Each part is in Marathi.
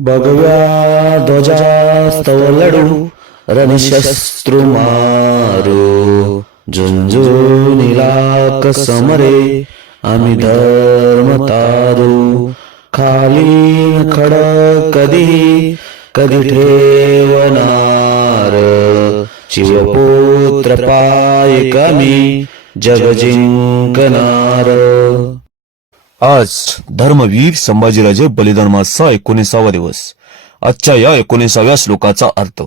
भगव्या ध्वजास्तवलडू रणशस्त्रुमारो झुंझुनिलाक समरे आम्ही धर्म तारू खालीन खडक कधी ठेवणार शिवपुत्र पाय कमी जग जिंकणार। आज धर्मवीर संभाजीराजे बलिदान मासचा 19वा दिवस। आजच्या या 19व्या श्लोकाचा अर्थ,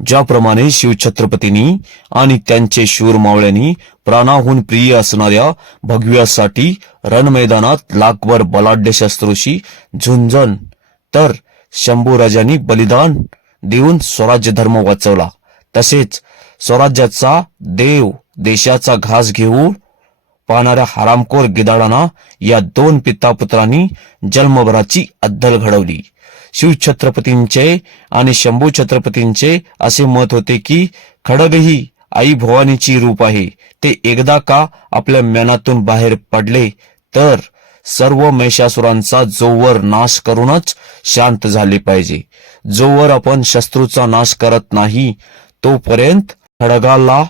ज्याप्रमाणे शिवछत्रपतींनी आणि त्यांचे शूर मावळ्यांनी प्राणाहून प्रिय असणाऱ्या भगव्यासाठी रणमैदानात लाखभर बलाढ्य शस्त्रोशी झुंजन, तर शंभूराजांनी बलिदान देऊन स्वराज्य धर्म वाचवला, तसेच स्वराज्याचा देव देशाचा घास घेऊन पाहणाऱ्या हरामखोर गिधाडांना या दोन पितापुत्रांनी जन्मभराची अद्दल घडवली। शिवछत्रपतींचे आणि शंभू छत्रपतींचे असे मत होते की खडग ही आई भवानीची रूप आहे, ते एकदा का आपल्या म्यानातून बाहेर पडले तर सर्व महिषासुरांचा जोवर नाश करूनच शांत झाले पाहिजे। जोवर आपण शत्रूचा नाश करत नाही तोपर्यंत खडगाला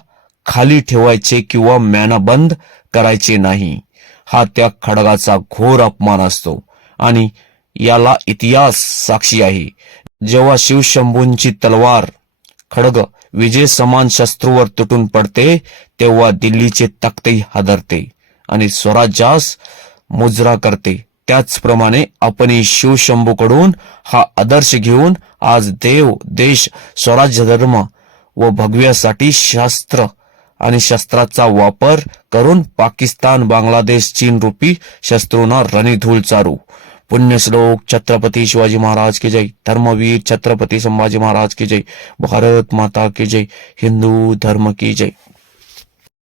खाली ठेवायचे किंवा म्याना बंद करायचे नाही, हा त्या खडगाचा घोर अपमान असतो आणि याला इतिहास साक्षी आहे। जेव्हा शिवशंभूंची तलवार खडग विजय समान शत्रूवर तुटून पडते तेव्हा दिल्लीचे तख्तही हादरते आणि स्वराज्यास मुजरा करते। त्याचप्रमाणे आपणही शिवशंभूकडून हा आदर्श घेऊन आज देव देश स्वराज्य धर्म व भगव्यासाठी शास्त्र आणि शस्त्राचा वापर करून पाकिस्तान बांगलादेश चीन रूपी शत्रूंना रणधूळ चारू। पुण्यश्लोक छत्रपती शिवाजी महाराज की जय। धर्मवीर छत्रपती संभाजी महाराज की जय। भारत माता की जय। हिंदू धर्म की जय।